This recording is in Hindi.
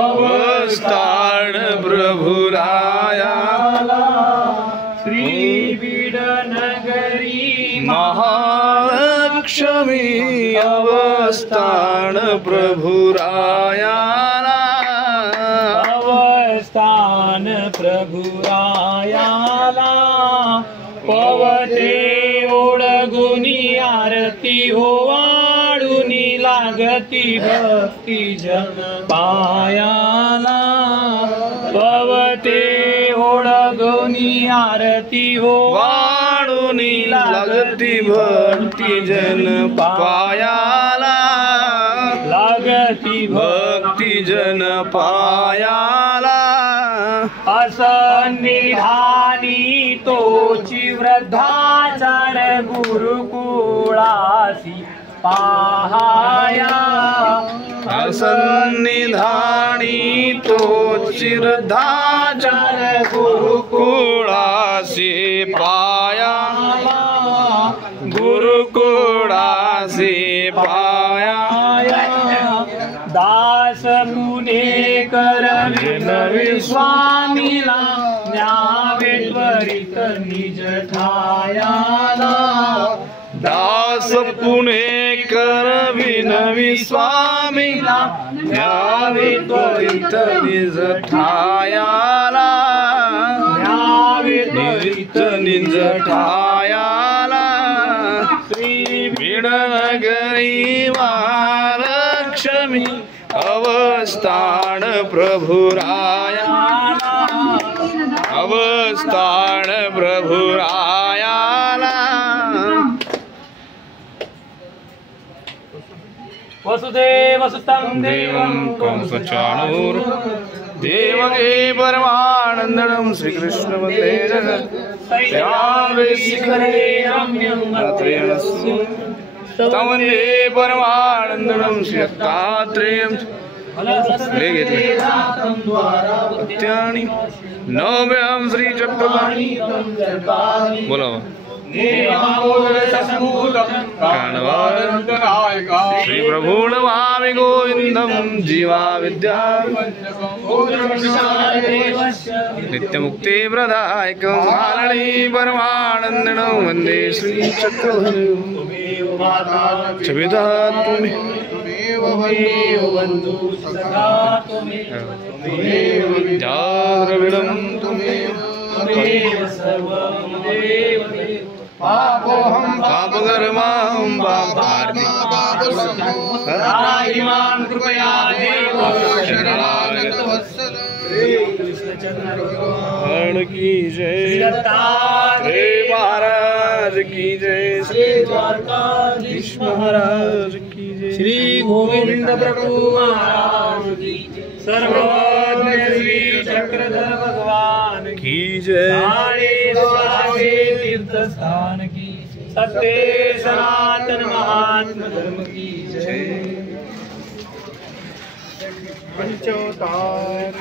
अवस्थान प्रभुरायाला श्री बीडनगरी महालक्ष्मी अवस्थान प्रभुरायाला अवस्थान प्रभुरायाला पवते ओळगुनी आरती होवाळुनी लागती भक्ती जन पायाला पवते ओळगुनी आरती वाळुनी लागती भक्ती जन पायाला लागती भक्ती जन पायाला असन्निधानी तोची वृद्धाचार गुरुकुळासी पाहाया असन्निधानी तो चिरधाचार गुरुकुळासी पाया गुरुकुळासी पाया दास पुणेकर विनवी स्वामीला न्यावे त्वरित निज ठायाला दास पुणेकर विनवी स्वामीला न्यावे त्वरित निज ठायाला न्यावे त्वरित निज ठायाला श्री बीडनगरी महालक्ष्मी अवस्थान प्रभुरायाला अवस्थान प्रभुरायाला वसुदेव सुतं देवं कंसचाणूर देवकी परमानन्दं श्रीकृष्ण वन्दे जगत् शिखरे रम्यं अत्रेयस्य तं वन्दे परमानन्दं श्री दत्तात्रेयं सत्यानि नव्यं श्री चक्रपाणि बोला श्री प्रभु नमामि गोविंदं जीवा विद्या नित्यमुक्ति प्रदायकं मालनी परमानन्दं वन्दे श्री चक्रधरं द्राविडं पापकर्मां पापार्ति राहिमान् कृपया देव शरणागतवत्सल कृष्ण की जय दत्तात्रेय महाराज की जय श्री द्वारकाधीश महाराज की जय श्री गोविंद प्रभु महाराज की सर्वज्ञ श्री चक्रधर भगवान की जय तीर्थ स्थान की सत्य सनातन महात्मा धर्म की जय। पंचोतार